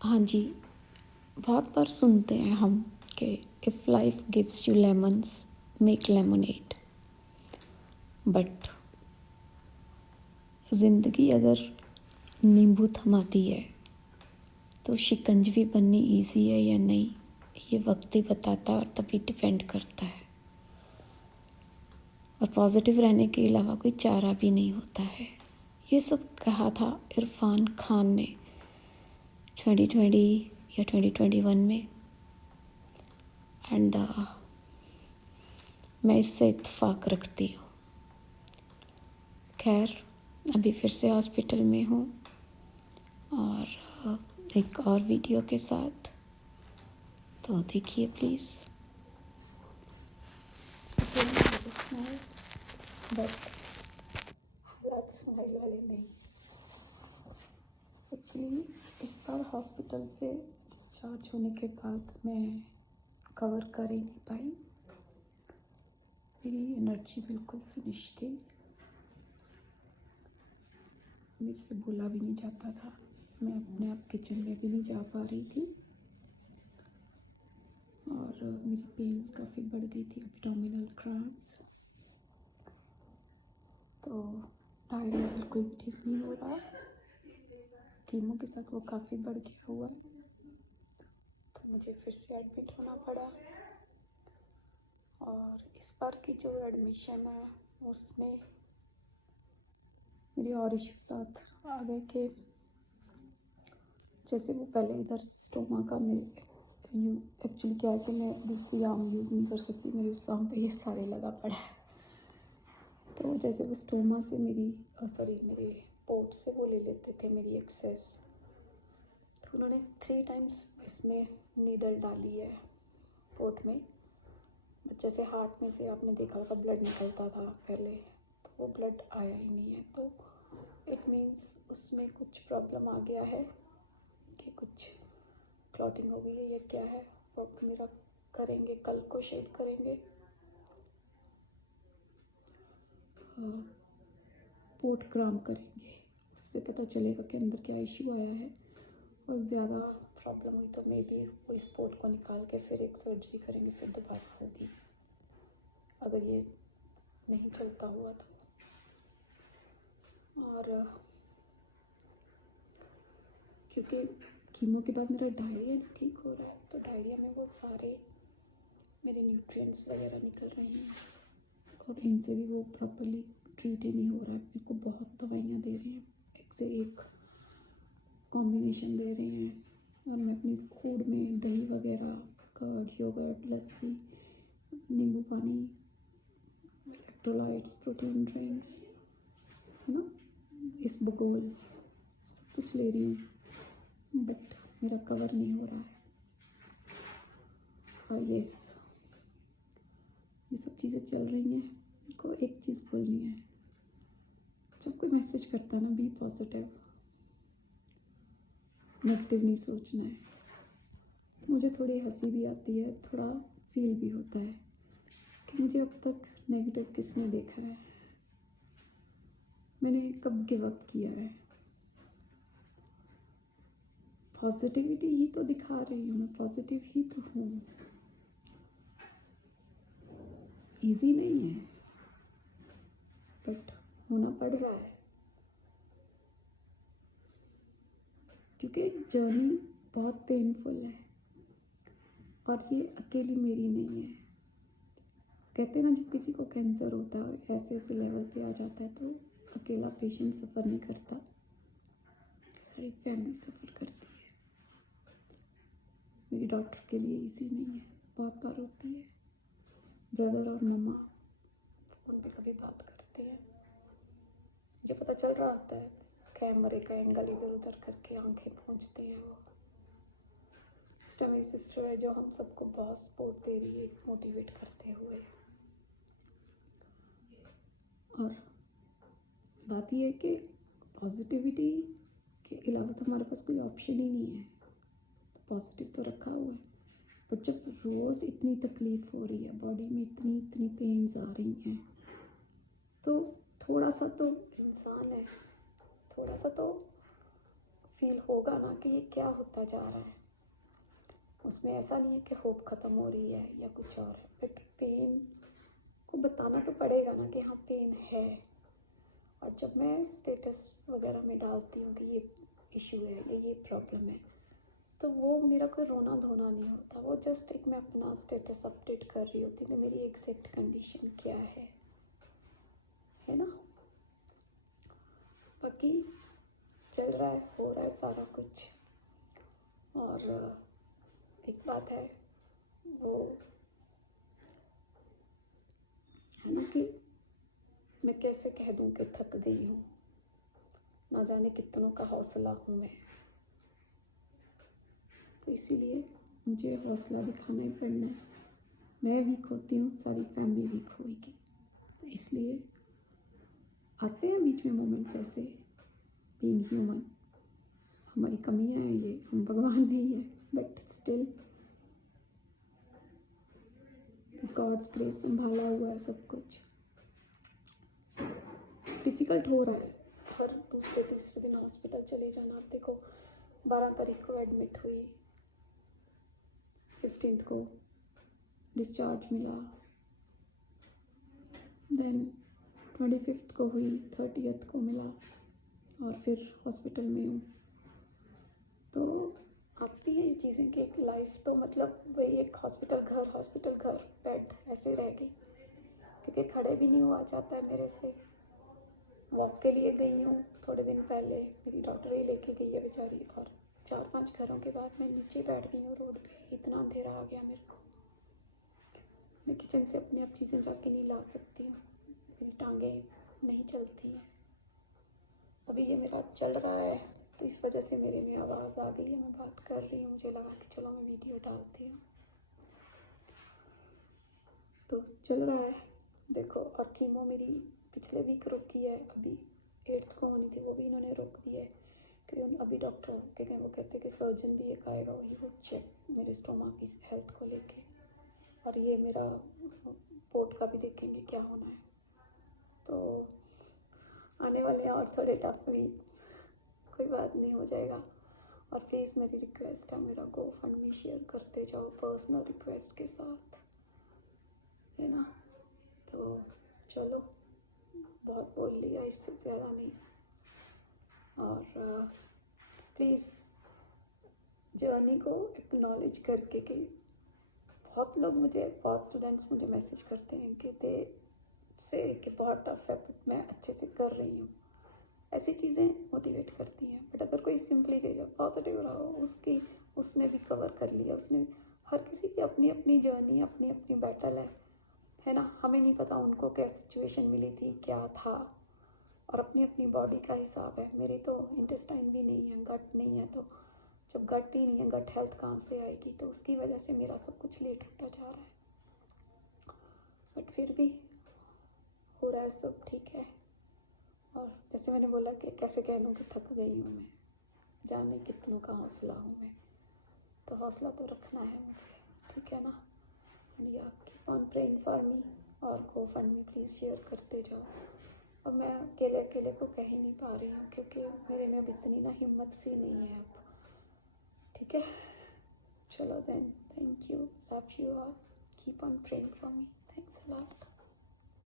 हाँ जी, बहुत बार सुनते हैं हम कि if life gives you lemons make lemonade. But ज़िंदगी अगर नींबू थमाती है तो शिकंजवी बननी ईजी है या नहीं, ये वक्त ही बताता है और तभी डिपेंड करता है। और पॉजिटिव रहने के अलावा कोई चारा भी नहीं होता है। ये सब कहा था इरफान खान ने 2020 या 2021 में। एंड मैं इससे इत्तेफाक रखती हूँ। खैर, अभी फिर से हॉस्पिटल में हूँ और एक और वीडियो के साथ, तो देखिए प्लीज़। बट हालात स्माइल वाले नहीं। एक्चुअली इस बार हॉस्पिटल से डिस्चार्ज होने के बाद मैं कवर कर ही नहीं पाई। मेरी एनर्जी बिल्कुल फिनिश थी, मेरे से बोला भी नहीं जाता था, मैं अपने आप किचन में भी नहीं जा पा रही थी और मेरी पेन्स काफ़ी बढ़ गई थी, एब्डोमिनल क्रैम्प्स। तो डायरिया बिल्कुल भी ठीक नहीं हो रहा, कीमो के साथ वो काफ़ी बढ़ गया हुआ है, तो मुझे फिर से एडमिट होना पड़ा। और इस बार की जो एडमिशन है उसमें मेरी और इशू साथ आ गए कि जैसे वो पहले इधर स्टोमा का मेरे एक्चुअली क्या है कि मैं दूसरी आर्म यूज़ नहीं कर सकती, मेरी उस आर्म पे ये सारे लगा पड़ा है। तो जैसे वो स्टोमा से मेरे पोर्ट से वो ले लेते थे मेरी एक्सेस, तो उन्होंने 3 टाइम्स इसमें नीडल डाली है पोर्ट में। जैसे हार्ट में से आपने देखा होगा ब्लड निकलता था पहले, तो वो ब्लड आया ही नहीं है। तो इट मीन्स उसमें कुछ प्रॉब्लम आ गया है कि कुछ क्लॉटिंग हो गई है या क्या है। वो मेरा करेंगे, कल को शायद करेंगे पोर्टोग्राम करेंगे, उससे पता चलेगा कि अंदर क्या इशू आया है। और ज़्यादा प्रॉब्लम हुई तो मे बी वो इस पोर्ट को निकाल के फिर एक सर्जरी करेंगे, फिर दोबारा होगी अगर ये नहीं चलता हुआ तो। और क्योंकि कीमो के बाद मेरा डायरिया ठीक हो रहा है, तो डायरिया में वो सारे मेरे न्यूट्रिएंट्स वगैरह निकल रहे हैं और इनसे भी वो प्रॉपरली ट्रीट ही नहीं हो रहा है। मेरे को बहुत दवाइयाँ दे रहे हैं, एक से एक कॉम्बिनेशन दे रहे हैं। और मैं अपनी फूड में दही वगैरह, कर्ड, योगर्ट, लस्सी, नींबू पानी, इलेक्ट्रोलाइट्स, प्रोटीन ड्रिंक्स, है ना, इसबगोल, सब कुछ ले रही हूँ, बट मेरा कवर नहीं हो रहा है। और ये सब चीज़ें चल रही हैं। मेरे को एक चीज़ बोलनी है, जब कोई मैसेज करता है ना, बी पॉजिटिव, नेगेटिव नहीं सोचना है, तो मुझे थोड़ी हंसी भी आती है, थोड़ा फील भी होता है कि मुझे अब तक नेगेटिव किसने देखा है, मैंने कब गिव अप किया है। पॉजिटिविटी ही तो दिखा रही हूँ, मैं पॉजिटिव ही तो हूँ। ईजी नहीं है, बट होना पड़ रहा है, क्योंकि जर्नी बहुत पेनफुल है और ये अकेली मेरी नहीं है। कहते हैं ना, जब किसी को कैंसर होता है, ऐसे ऐसे लेवल पे आ जाता है, तो अकेला पेशेंट सफ़र नहीं करता, सारी फैमिली सफ़र करती है। मेरी डॉक्टर के लिए इजी नहीं है, बहुत बार होती है। ब्रदर और मम्मा फ़ोन पे कभी बात करते हैं, मुझे पता चल रहा होता है, कैमरे का एंगल इधर उधर करके आंखें पहुँचते हैं वो। इस टाइम मेरी सिस्टर है जो हम सबको बहुत सपोर्ट दे रही है, मोटिवेट करते हुए। और बात यह है कि पॉजिटिविटी के अलावा तो हमारे पास कोई ऑप्शन ही नहीं है, तो पॉजिटिव तो रखा हुआ है। बट जब रोज़ इतनी तकलीफ़ हो रही है, बॉडी में इतनी पेन्स आ रही हैं, तो थोड़ा सा तो इंसान है, थोड़ा सा तो फील होगा ना कि ये क्या होता जा रहा है, उसमें ऐसा नहीं है कि होप ख़त्म हो रही है या कुछ और है, बट पेन को बताना तो पड़ेगा ना कि हाँ पेन है। और जब मैं स्टेटस वगैरह में डालती हूँ कि ये इशू है या ये प्रॉब्लम है, तो वो मेरा कोई रोना धोना नहीं होता, वो जस्ट एक मैं अपना स्टेटस अपडेट कर रही होती हूँ कि मेरी एग्जैक्ट कंडीशन क्या है ना। बाकी चल रहा है, हो रहा है सारा कुछ। और एक बात है वो है ना कि मैं कैसे कह दूँ कि थक गई हूँ, ना जाने कितनों का हौसला हूँ मैं, तो इसीलिए मुझे हौसला दिखाना ही पड़ना है। मैं वीक होती हूँ, सारी फैमिली वीक होगी, तो इसलिए आते हैं बीच में मोमेंट्स ऐसे, बीइंग ह्यूमन, हमारी कमियां हैं ये, हम भगवान नहीं है, बट स्टिल गॉड्स ग्रेस संभाला हुआ है सब कुछ। डिफ़िकल्ट हो रहा है, हर दूसरे तीसरे दिन हॉस्पिटल चले जाना। अब देखो 12 तारीख को एडमिट हुई, 15 को डिस्चार्ज मिला, देन 25 को हुई, 30 को मिला, और फिर हॉस्पिटल में हूँ। तो आती है ये चीज़ें कि एक लाइफ तो मतलब वही एक हॉस्पिटल घर बेड ऐसे रह गई, क्योंकि खड़े भी नहीं हुआ जाता है मेरे से। वॉक के लिए गई हूँ थोड़े दिन पहले, मेरी डॉक्टर ही लेके गई है बेचारी, और 4-5 घरों के बाद मैं नीचे बैठ गई हूँ रोड पे, इतना अंधेरा आ गया मेरे को। मैं किचन से अपनी आप चीज़ें जाके नहीं ला सकती हूँ, मेरी टांगें नहीं चलती हैं। अभी ये मेरा चल रहा है, तो इस वजह से मेरे में आवाज़ आ गई है, मैं बात कर रही हूँ, मुझे लगा कि चलो मैं वीडियो डालती हूँ। तो चल रहा है देखो। और कीमो मेरी पिछले वीक रुकी है, अभी 8 को होनी थी, वो भी इन्होंने रोक दी है, क्योंकि अभी डॉक्टर के गए, वो कहते हैं कि सर्जन भी एक आएगा, वही वो चेक मेरे स्टोमक की हेल्थ को लेके, और ये मेरा पोर्ट का भी देखेंगे क्या होना है। तो आने वाले हैं और थोड़े टफ वीक्स, कोई बात नहीं, हो जाएगा। और प्लीज़ मेरी रिक्वेस्ट है, मेरा GoFundMe शेयर करते जाओ पर्सनल रिक्वेस्ट के साथ, है ना। तो चलो, बहुत बोल लिया, इससे ज़्यादा नहीं। और प्लीज़ जर्नी को एक्नॉलेज करके कि बहुत स्टूडेंट्स मुझे मैसेज करते हैं कि दे से कि बहुत टफ है, बट मैं अच्छे से कर रही हूँ। ऐसी चीज़ें मोटिवेट करती हैं। बट अगर कोई सिंपली वे पॉजिटिव रहा हो, उसने भी कवर कर लिया, हर किसी की अपनी अपनी जर्नी, अपनी अपनी बैटल है ना। हमें नहीं पता उनको क्या सिचुएशन मिली थी, क्या था, और अपनी अपनी बॉडी का हिसाब है। मेरी तो इंटेस्टाइन भी नहीं है, गट नहीं है, तो जब गट ही नहीं है, गट हेल्थ कहाँ से आएगी। तो उसकी वजह से मेरा सब कुछ लेट होता जा रहा है, बट फिर भी हो रहा है, सब ठीक है। और जैसे मैंने बोला कि कैसे कह दूँ कि थक गई हूँ मैं, जाने कितनों का हौसला हूँ मैं, तो हौसला तो रखना है मुझे, ठीक है ना। एंड या कीप ऑन प्रेइंग फॉर मी, और GoFundMe प्लीज़ शेयर करते जाओ। अब मैं अकेले को कह ही नहीं पा रही हूँ, क्योंकि मेरे में अब इतनी ना हिम्मत सी नहीं है अब, ठीक है। चलो then, thank you, love you all, keep on praying for me, thanks a lot.